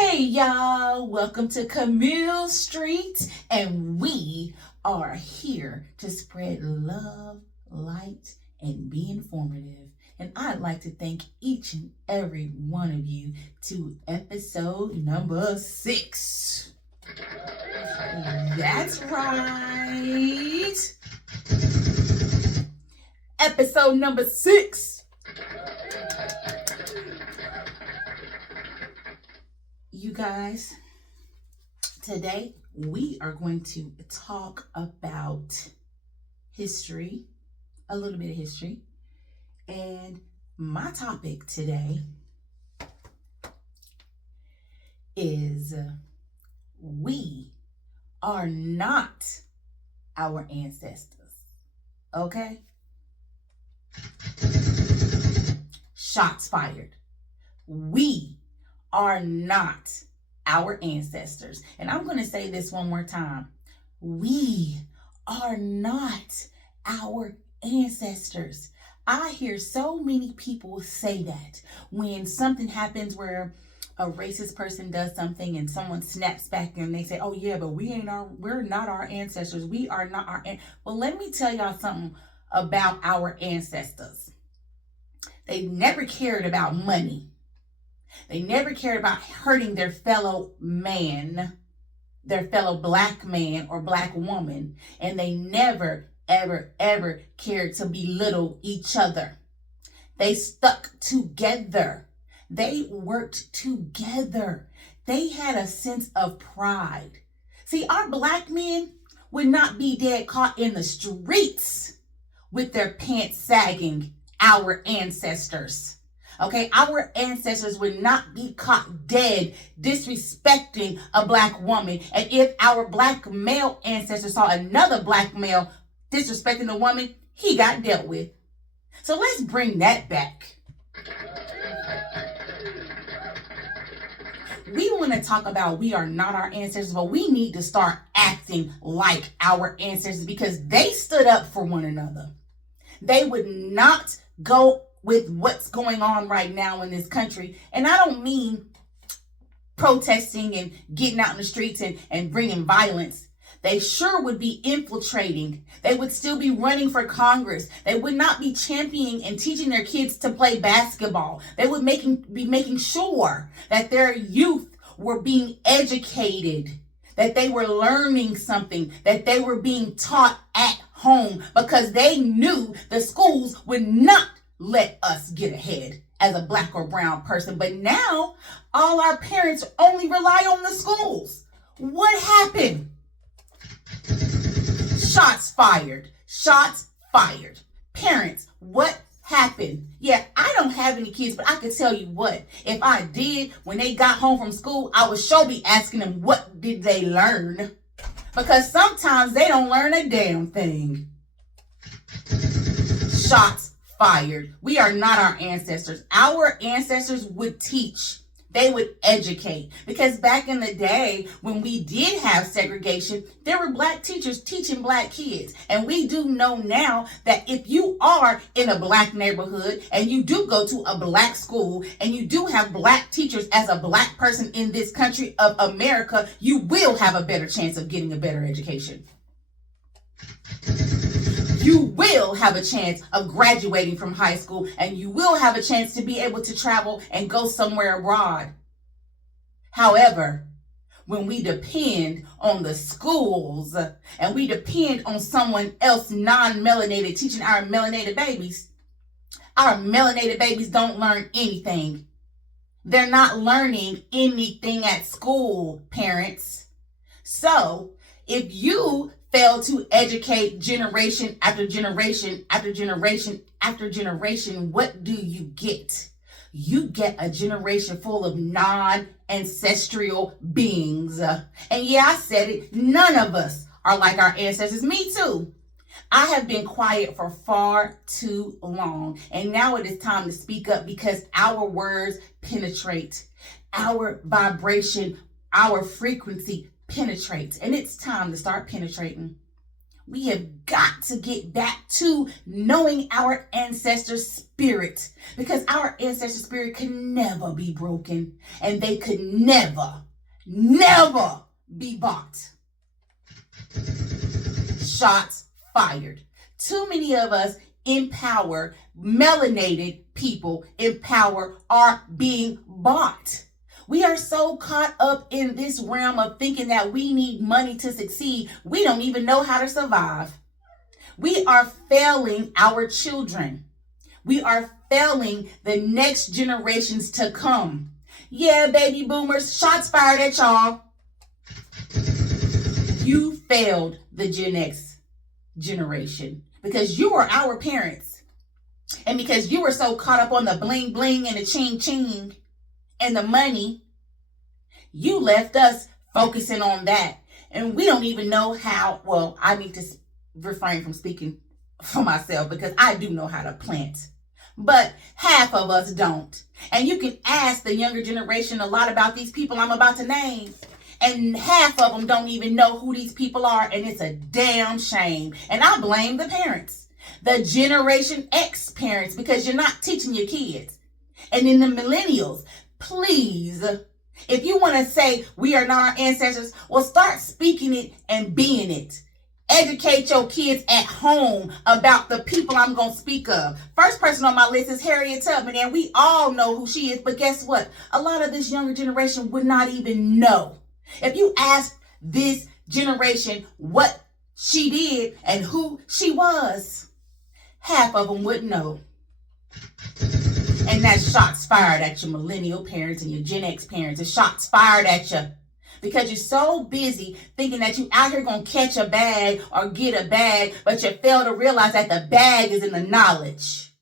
Hey y'all, welcome to Camille St, and we are here to spread love, light, and be informative. And I'd like to thank each and every one of you to episode number 6. That's right. Episode number 6. You guys, today we are going to talk about history, a little bit of history. And my topic today is we are not our ancestors. Okay? Shots fired. We are not our ancestors. And I'm going to say this one more time. We are not our ancestors. I hear so many people say that when something happens where a racist person does something and someone snaps back and they say, oh yeah, but we're not our ancestors. We are not our Well, let me tell y'all something about our ancestors. They never cared about money. They never cared about hurting their fellow man, their fellow black man or black woman. And they never, ever, ever cared to belittle each other. They stuck together. They worked together. They had a sense of pride. See, our black men would not be dead caught in the streets with their pants sagging, our ancestors. Okay, our ancestors would not be caught dead disrespecting a black woman. And if our black male ancestors saw another black male disrespecting a woman, he got dealt with. So let's bring that back. We want to talk about we are not our ancestors, but we need to start acting like our ancestors because they stood up for one another. They would not go with what's going on right now in this country. And I don't mean protesting and getting out in the streets and bringing violence. They sure would be infiltrating. They would still be running for Congress. They would not be championing and teaching their kids to play basketball. They would be making sure that their youth were being educated, that they were learning something, that they were being taught at home because they knew the schools would not let us get ahead as a black or brown person. But now all our parents only rely on the schools. What happened? Shots fired. Shots fired. Parents, what happened? Yeah, I don't have any kids, but I can tell you what, if I did, when they got home from school, I would sure be asking them, what did they learn? Because sometimes they don't learn a damn thing. Shots fired. We are not our ancestors. Our ancestors would teach. They would educate. Because back in the day, when we did have segregation, there were black teachers teaching black kids. And we do know now that if you are in a black neighborhood and you do go to a black school and you do have black teachers as a black person in this country of America, you will have a better chance of getting a better education. You will have a chance of graduating from high school, and you will have a chance to be able to travel and go somewhere abroad. However, when we depend on the schools and we depend on someone else non-melanated teaching our melanated babies don't learn anything. They're not learning anything at school, parents. So, if you fail to educate generation after generation after generation after generation, what do you get? You get a generation full of non-ancestral beings. And yeah, I said it, none of us are like our ancestors. Me too. I have been quiet for far too long. And now it is time to speak up because our words penetrate. Our vibration, our frequency penetrates. And it's time to start penetrating. We have got to get back to knowing our ancestor spirit, because our ancestor spirit could never be broken, and they could never be bought. Shots fired. Too many of us in power, melanated people in power, are being bought. We are so caught up in this realm of thinking that we need money to succeed, we don't even know how to survive. We are failing our children. We are failing the next generations to come. Yeah, baby boomers, shots fired at y'all. You failed the Gen X generation because you were our parents. And because you were so caught up on the bling bling and the ching ching and the money, you left us focusing on that. And we don't even know how. Well, I need to refrain from speaking for myself because I do know how to plant, but half of us don't. And you can ask the younger generation a lot about these people I'm about to name, and half of them don't even know who these people are, and it's a damn shame. And I blame the parents, the Generation X parents, because you're not teaching your kids. And then the millennials, please, if you want to say we are not our ancestors, well, start speaking it and being it. Educate your kids at home about the people I'm going to speak of. First person on my list is Harriet Tubman, and we all know who she is. But guess what? A lot of this younger generation would not even know. If you ask this generation what she did and who she was, half of them wouldn't know. And that's shots fired at your millennial parents and your Gen X parents. It's shots fired at you. Because you're so busy thinking that you out here going to catch a bag or get a bag, but you fail to realize that the bag is in the knowledge.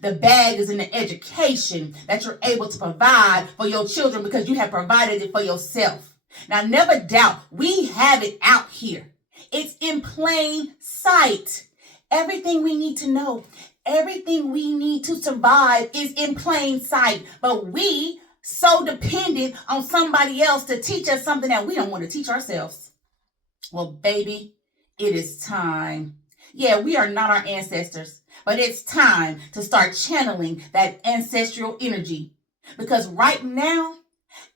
The bag is in the education that you're able to provide for your children because you have provided it for yourself. Now, never doubt, we have it out here. It's in plain sight. Everything we need to know, everything we need to survive is in plain sight. But we so dependent on somebody else to teach us something that we don't want to teach ourselves. Well, baby, it is time. Yeah, we are not our ancestors, but it's time to start channeling that ancestral energy. Because right now,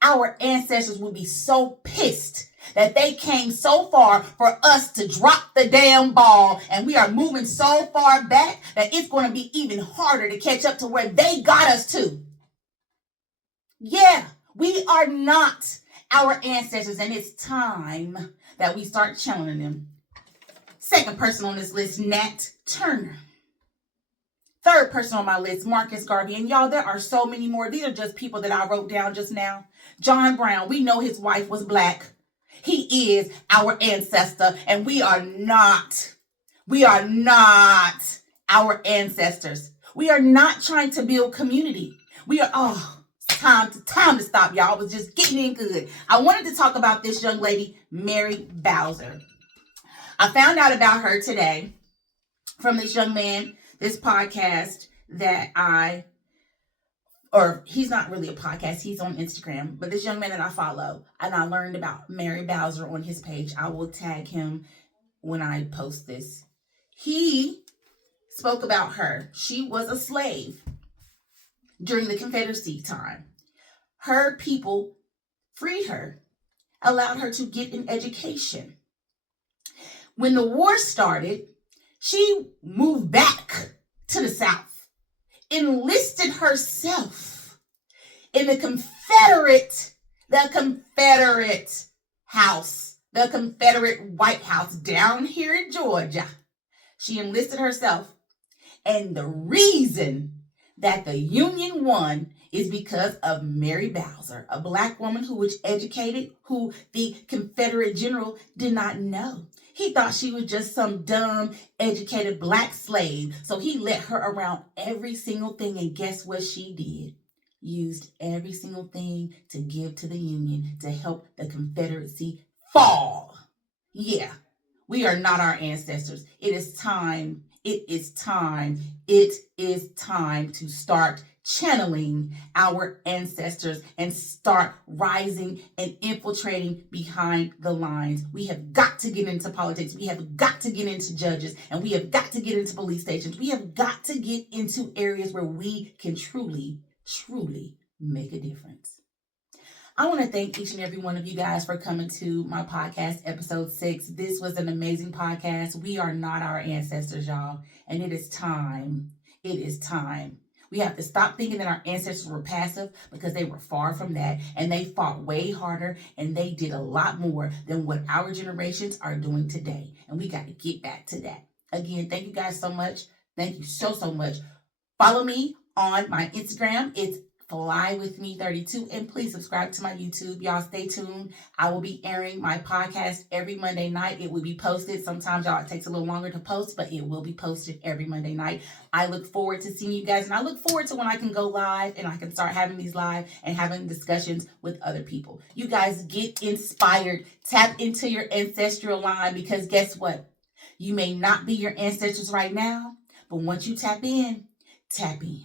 our ancestors would be so pissed that they came so far for us to drop the damn ball, and we are moving so far back that it's going to be even harder to catch up to where they got us to. Yeah, we are not our ancestors, and it's time that we start channeling them. Second person on this list, Nat Turner. Third person on my list, Marcus Garvey. And y'all, there are so many more. These are just people that I wrote down just now. John Brown, we know his wife was black. He is our ancestor, and we are not our ancestors. We are not trying to build community. We are, time to stop, y'all. I was just getting in good. I wanted to talk about this young lady, Mary Bowser. I found out about her today from this young man, this podcast that he's not really a podcast, he's on Instagram, but this young man that I follow, and I learned about Mary Bowser on his page. I will tag him when I post this. He spoke about her. She was a slave during the Confederacy time. Her people freed her, allowed her to get an education. When the war started, she moved back to the South, enlisted herself in the Confederate House, the Confederate White House down here in Georgia. She enlisted herself, and the reason that the Union won is because of Mary Bowser, a black woman who was educated, who the Confederate general did not know. He thought she was just some dumb, educated black slave. So he let her around every single thing. And guess what she did? Used every single thing to give to the Union to help the Confederacy fall. Yeah, we are not our ancestors. It is time It is time. It is time to start channeling our ancestors and start rising and infiltrating behind the lines. We have got to get into politics. We have got to get into judges, and we have got to get into police stations. We have got to get into areas where we can truly, truly make a difference. I want to thank each and every one of you guys for coming to my podcast, episode 6. This was an amazing podcast. We are not our ancestors, y'all. And it is time. It is time. We have to stop thinking that our ancestors were passive, because they were far from that. And they fought way harder, and they did a lot more than what our generations are doing today. And we got to get back to that. Again, thank you guys so much. Thank you so, so much. Follow me on my Instagram. It's Fly With Me 32, and please subscribe to my YouTube. Y'all stay tuned. I will be airing my podcast every Monday night. It will be posted. Sometimes, y'all, it takes a little longer to post, but it will be posted every Monday night. I look forward to seeing you guys, and I look forward to when I can go live and I can start having these live and having discussions with other people. You guys get inspired. Tap into your ancestral line, because guess what? You may not be your ancestors right now, but once you tap in, tap in.